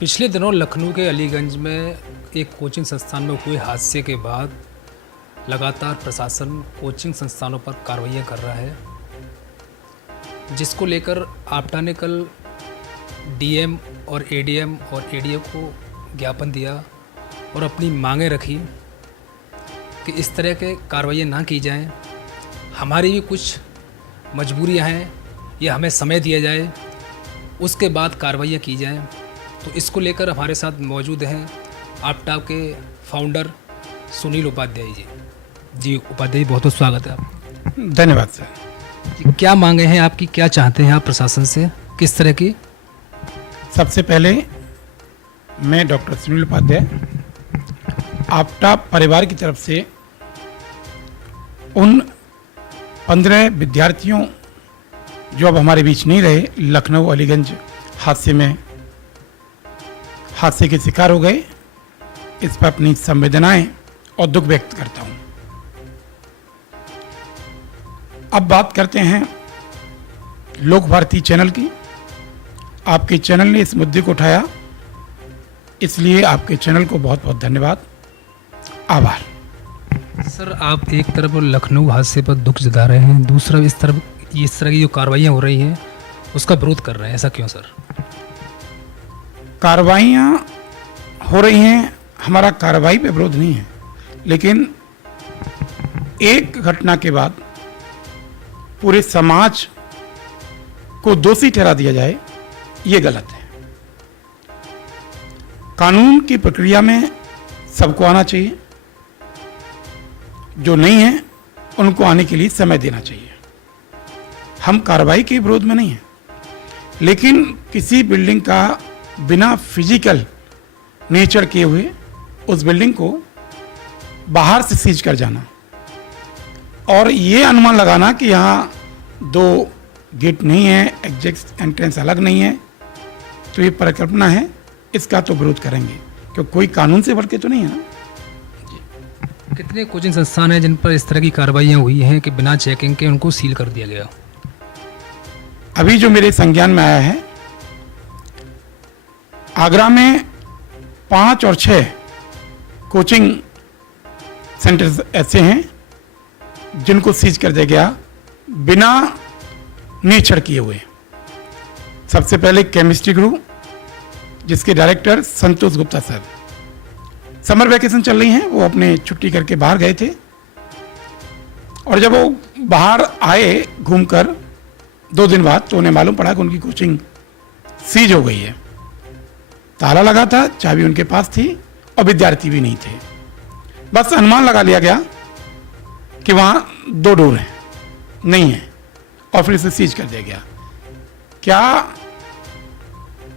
पिछले दिनों लखनऊ के अलीगंज में एक कोचिंग संस्थान में हुए हादसे के बाद लगातार प्रशासन कोचिंग संस्थानों पर कार्रवाइयाँ कर रहा है, जिसको लेकर आपटा ने कल डीएम और एडीएम और एडीओ को ज्ञापन दिया और अपनी मांगें रखी कि इस तरह के कार्रवाइयाँ ना की जाएं। हमारी भी कुछ मजबूरियां हैं, ये हमें समय दिया जाए, उसके बाद कार्रवाइयाँ की जाएं। तो इसको लेकर हमारे साथ मौजूद हैं आपटा के फाउंडर सुनील उपाध्याय जी। जी उपाध्याय, बहुत बहुत स्वागत है आप। धन्यवाद सर। जी, क्या मांगे हैं आपकी, क्या चाहते हैं आप प्रशासन से, किस तरह की? सबसे पहले मैं डॉक्टर सुनील उपाध्याय आपटा परिवार की तरफ से उन 15 विद्यार्थियों जो अब हमारे बीच नहीं रहे, लखनऊ अलीगंज हादसे के शिकार हो गए, इस पर अपनी संवेदनाएं और दुख व्यक्त करता हूं। अब बात करते हैं लोक भारती चैनल की। आपके चैनल ने इस मुद्दे को उठाया, इसलिए आपके चैनल को बहुत बहुत धन्यवाद, आभार। सर, आप एक तरफ लखनऊ हादसे पर दुख जता रहे हैं, दूसरा इस तरह की जो कार्रवाइयाँ हो रही हैं उसका विरोध कर रहे हैं, ऐसा क्यों सर? कार्रवाइयाँ हो रही हैं, हमारा कार्रवाई पे विरोध नहीं है, लेकिन एक घटना के बाद पूरे समाज को दोषी ठहरा दिया जाए, ये गलत है। कानून की प्रक्रिया में सबको आना चाहिए, जो नहीं है उनको आने के लिए समय देना चाहिए। हम कार्रवाई के विरोध में नहीं हैं, लेकिन किसी बिल्डिंग का बिना फिजिकल नेचर किए हुए उस बिल्डिंग को बाहर से सीज कर जाना और ये अनुमान लगाना कि यहाँ 2 गेट नहीं है, एग्जिट एंट्रेंस अलग नहीं है, तो ये परिकल्पना है, इसका तो विरोध करेंगे, क्योंकि कोई कानून से बढ़ के तो नहीं है ना। कितने कोचिंग संस्थान हैं जिन पर इस तरह की कार्रवाइयाँ हुई हैं कि बिना चेकिंग के उनको सील कर दिया गया? अभी जो मेरे संज्ञान में आया है, आगरा में 5 और 6 कोचिंग सेंटर्स ऐसे हैं जिनको सीज कर दिया गया बिना नेचर किए हुए। सबसे पहले केमिस्ट्री गुरु, जिसके डायरेक्टर संतोष गुप्ता सर, समर वैकेशन चल रही हैं, वो अपने छुट्टी करके बाहर गए थे और जब वो बाहर आए घूमकर 2 दिन बाद, तो उन्हें मालूम पड़ा कि उनकी कोचिंग सीज हो गई है। ताला लगा था, चाबी उनके पास थी और विद्यार्थी भी नहीं थे। बस अनुमान लगा लिया गया कि वहाँ 2 डोर हैं, नहीं है, और फिर इसे सीज कर दिया गया। क्या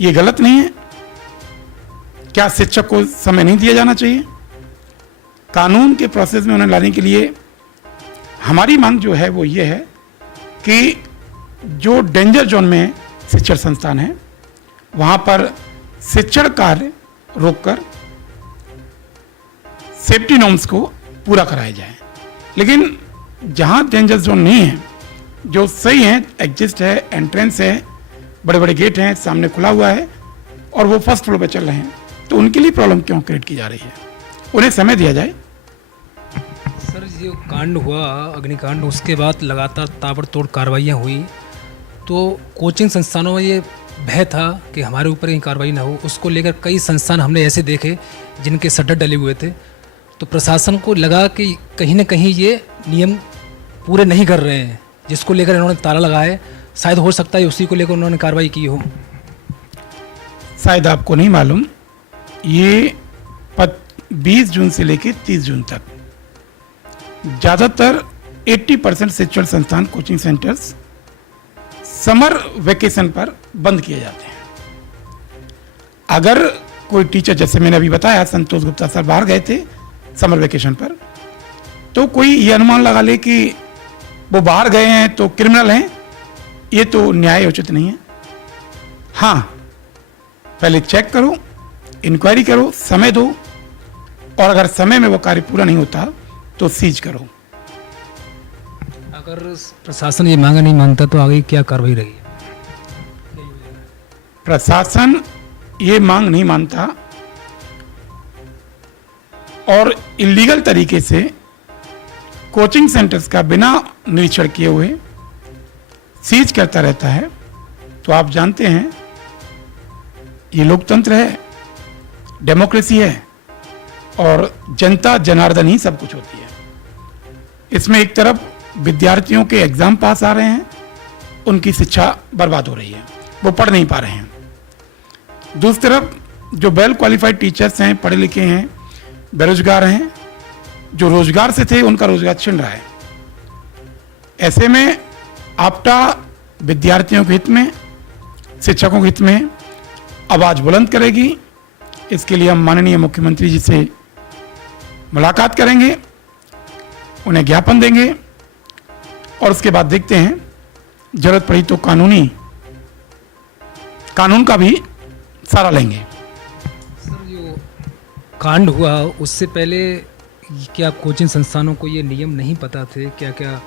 ये गलत नहीं है? क्या शिक्षक को समय नहीं दिया जाना चाहिए? कानून के प्रोसेस में उन्हें लाने के लिए हमारी मांग जो है वो ये है कि जो डेंजर जोन में शिक्षण संस्थान है, वहाँ पर शिक्षण कार्य रोककर सेफ्टी नॉर्म्स को पूरा कराया जाए। लेकिन जहाँ डेंजर जोन नहीं है, जो सही है, एग्जिस्ट है, एंट्रेंस है, बड़े बड़े गेट हैं, सामने खुला हुआ है और वो फर्स्ट फ्लोर पे चल रहे हैं, तो उनके लिए प्रॉब्लम क्यों क्रिएट की जा रही है? उन्हें समय दिया जाए। सर, जो कांड हुआ अग्निकांड, उसके बाद लगातार ताबड़तोड़ कार्रवाइयाँ हुई, तो कोचिंग संस्थानों में ये भय था कि हमारे ऊपर ही कार्रवाई ना हो। उसको लेकर कई संस्थान हमने ऐसे देखे जिनके शटर डले हुए थे, तो प्रशासन को लगा कि कहीं ना कहीं ये नियम पूरे नहीं कर रहे हैं, जिसको लेकर इन्होंने ताला लगाया है। शायद हो सकता है उसी को लेकर उन्होंने कार्रवाई की हो। शायद आपको नहीं मालूम, ये 20 जून से लेकर 30 जून तक ज़्यादातर 80% शिक्षण संस्थान, कोचिंग सेंटर्स समर वेकेशन पर बंद किए जाते हैं। अगर कोई टीचर, जैसे मैंने अभी बताया, संतोष गुप्ता सर बाहर गए थे समर वेकेशन पर, तो कोई ये अनुमान लगा ले कि वो बाहर गए हैं तो क्रिमिनल हैं, ये तो न्याय उचित नहीं है। हाँ, पहले चेक करो, इंक्वायरी करो, समय दो, और अगर समय में वो कार्य पूरा नहीं होता तो सीज करो। अगर प्रशासन ये मांगा नहीं मानता तो आगे क्या कार्रवाई रहेगी? प्रशासन ये मांग नहीं मानता और इलीगल तरीके से कोचिंग सेंटर्स का बिना निरीक्षण किए हुए सीज करता रहता है, तो आप जानते हैं ये लोकतंत्र है, डेमोक्रेसी है और जनता जनार्दन ही सब कुछ होती है। इसमें एक तरफ विद्यार्थियों के एग्जाम पास आ रहे हैं, उनकी शिक्षा बर्बाद हो रही है, वो पढ़ नहीं पा रहे हैं। दूसरी तरफ जो वेल क्वालिफाइड टीचर्स हैं, पढ़े लिखे हैं, बेरोजगार हैं, जो रोजगार से थे उनका रोजगार छिन रहा है। ऐसे में आपटा विद्यार्थियों के हित में, शिक्षकों के हित में आवाज बुलंद करेगी। इसके लिए हम माननीय मुख्यमंत्री जी से मुलाकात करेंगे, उन्हें ज्ञापन देंगे और उसके बाद देखते हैं, जरूरत पड़ी तो कानून का भी सहारा लेंगे। सर, जो कांड हुआ उससे पहले क्या कोचिंग संस्थानों को ये नियम नहीं पता थे? क्या क्या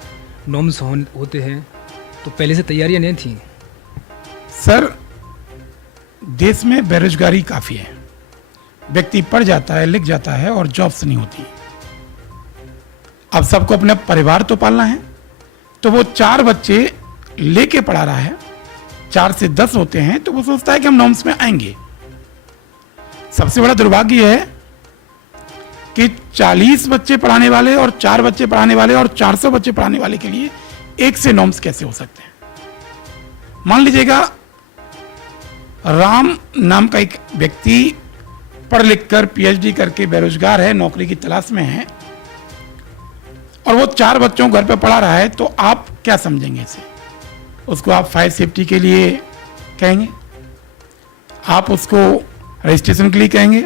नॉर्म्स होते हैं? तो पहले से तैयारियां नहीं थी? सर, देश में बेरोजगारी काफ़ी है, व्यक्ति पढ़ जाता है, लिख जाता है और जॉब्स नहीं होती। अब सबको अपना परिवार तो पालना है, तो वो 4 बच्चे लेके पढ़ा रहा है, 4 से 10 होते हैं, तो वो सोचता है कि हम नॉर्म्स में आएंगे। सबसे बड़ा दुर्भाग्य है कि 40 बच्चे पढ़ाने वाले और 4 बच्चे पढ़ाने वाले और 400 बच्चे पढ़ाने वाले के लिए एक से नॉर्म्स कैसे हो सकते हैं? मान लीजिएगा राम नाम का एक व्यक्ति पढ़ लिख कर पीएचडी करके बेरोजगार है, नौकरी की तलाश में है और वो 4 बच्चों को घर पे पढ़ा रहा है, तो आप क्या समझेंगे इसे? उसको आप फायर सेफ्टी के लिए कहेंगे, आप उसको रजिस्ट्रेशन के लिए कहेंगे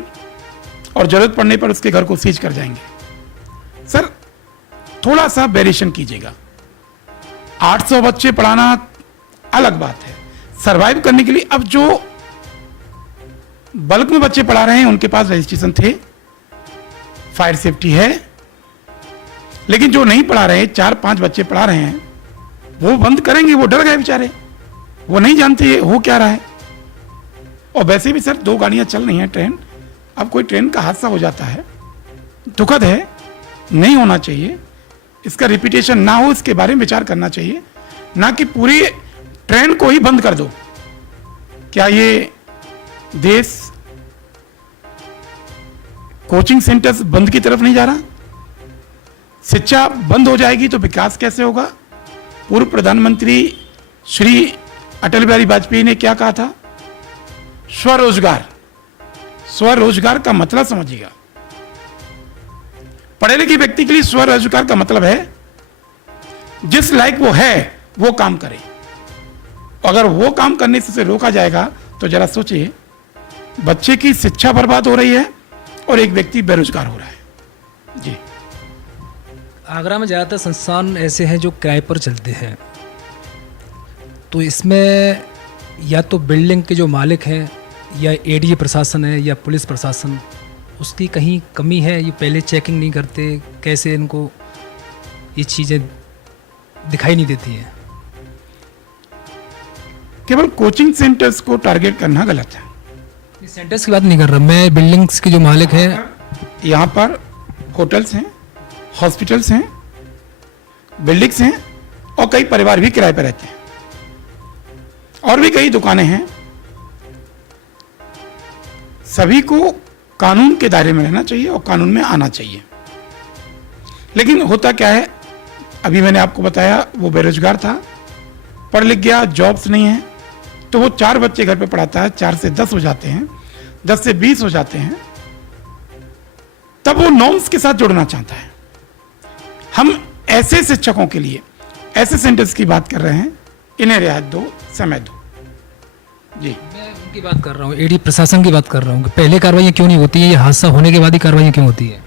और जरूरत पड़ने पर उसके घर को सीज कर जाएंगे। सर, थोड़ा सा वेरिएशन कीजिएगा। 800 बच्चे पढ़ाना अलग बात है, सरवाइव करने के लिए अब जो बल्क में बच्चे पढ़ा रहे हैं उनके पास रजिस्ट्रेशन थे, फायर सेफ्टी है, लेकिन जो नहीं पढ़ा रहे, 4-5 बच्चे पढ़ा रहे हैं, वो बंद करेंगे। वो डर गए बेचारे, वो नहीं जानते हो क्या रहा है। और वैसे भी सर 2 गाड़ियां चल रही हैं, ट्रेन, अब कोई ट्रेन का हादसा हो जाता है, दुखद है, नहीं होना चाहिए। इसका रिपीटेशन ना हो, इसके बारे में विचार करना चाहिए, ना कि पूरी ट्रेन को ही बंद कर दो। क्या ये देश कोचिंग सेंटर्स बंद की तरफ नहीं जा रहा? शिक्षा बंद हो जाएगी तो विकास कैसे होगा? पूर्व प्रधानमंत्री श्री अटल बिहारी वाजपेयी ने क्या कहा था? स्वरोजगार। स्वरोजगार का मतलब समझिएगा, पढ़े लिखे व्यक्ति के लिए स्वरोजगार का मतलब है जिस लायक वो है वो काम करे। अगर वो काम करने से उसे रोका जाएगा तो जरा सोचिए, बच्चे की शिक्षा बर्बाद हो रही है और एक व्यक्ति बेरोजगार हो रहा है। जी, आगरा में ज़्यादातर संस्थान ऐसे हैं जो किराए पर चलते हैं, तो इसमें या तो बिल्डिंग के जो मालिक हैं या एडीए प्रशासन है या पुलिस प्रशासन, उसकी कहीं कमी है? ये पहले चेकिंग नहीं करते? कैसे इनको ये चीज़ें दिखाई नहीं देती हैं? केवल कोचिंग सेंटर्स को टारगेट करना गलत है। ये सेंटर्स की बात नहीं कर रहा मैं, बिल्डिंग्स के जो मालिक हैं। यहाँ पर होटल्स हैं, हॉस्पिटल्स हैं, बिल्डिंग्स हैं और कई परिवार भी किराए पर रहते हैं और भी कई दुकानें हैं। सभी को कानून के दायरे में रहना चाहिए और कानून में आना चाहिए। लेकिन होता क्या है, अभी मैंने आपको बताया, वो बेरोजगार था, पढ़ लिख गया, जॉब्स नहीं है, तो वो 4 बच्चे घर पे पढ़ाता है, 4 से 10 हो जाते हैं, 10 से 20 हो जाते हैं, तब वो नॉर्म्स के साथ जुड़ना चाहता है। हम ऐसे शिक्षकों के लिए ऐसे सेंटर्स की बात कर रहे हैं, इन्हें रियायत दो, समय दो। जी, मैं उनकी बात कर रहा हूँ, एडी प्रशासन की बात कर रहा हूँ कि पहले कार्रवाई क्यों नहीं होती है? ये हादसा होने के बाद ही कार्रवाई क्यों होती है?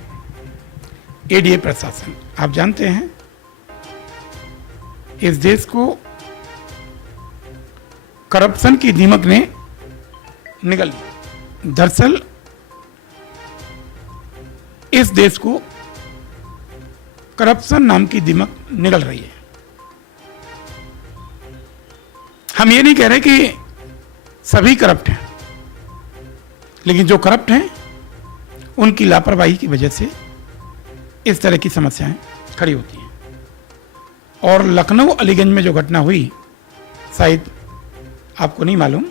एडीए प्रशासन, आप जानते हैं इस देश को करप्शन की दीमक ने निगल ली। दरअसल इस देश को करप्शन नाम की दीमक निगल रही है। हम ये नहीं कह रहे कि सभी करप्ट हैं, लेकिन जो करप्ट हैं उनकी लापरवाही की वजह से इस तरह की समस्याएं खड़ी होती हैं। और लखनऊ अलीगंज में जो घटना हुई, शायद आपको नहीं मालूम,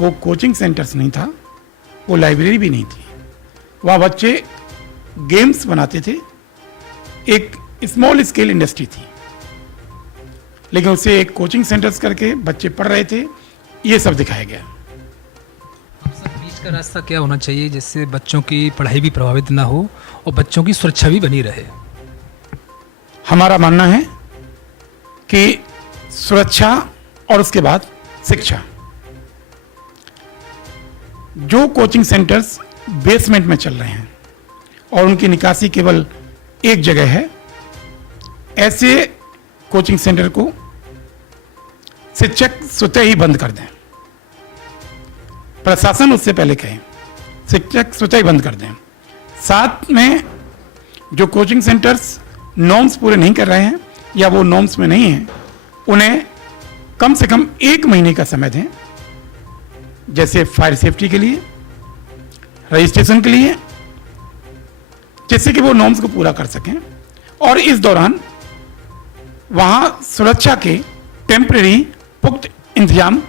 वो कोचिंग सेंटर्स नहीं था, वो लाइब्रेरी भी नहीं थी। वहाँ बच्चे गेम्स बनाते थे, एक स्मॉल स्केल इंडस्ट्री थी, लेकिन उसे एक कोचिंग सेंटर्स करके बच्चे पढ़ रहे थे, ये सब दिखाया गया। अब सर बीच का रास्ता क्या होना चाहिए जिससे बच्चों की पढ़ाई भी प्रभावित ना हो और बच्चों की सुरक्षा भी बनी रहे? हमारा मानना है कि सुरक्षा और उसके बाद शिक्षा। जो कोचिंग सेंटर्स बेसमेंट में चल रहे हैं और उनकी निकासी केवल एक जगह है, ऐसे कोचिंग सेंटर को शिक्षक स्वतः ही बंद कर दें। प्रशासन उससे पहले कहे, शिक्षक स्वतः ही बंद कर दें। साथ में जो कोचिंग सेंटर्स नॉर्म्स पूरे नहीं कर रहे हैं या वो नॉर्म्स में नहीं हैं, उन्हें कम से कम 1 महीने का समय दें, जैसे फायर सेफ्टी के लिए, रजिस्ट्रेशन के लिए, जिससे कि वो नॉर्म्स को पूरा कर सकें। और इस दौरान वहां सुरक्षा के टेम्परेरी पुख्त इंतजाम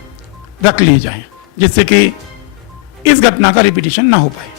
रख लिए जाएं, जिससे कि इस घटना का रिपीटिशन ना हो पाए।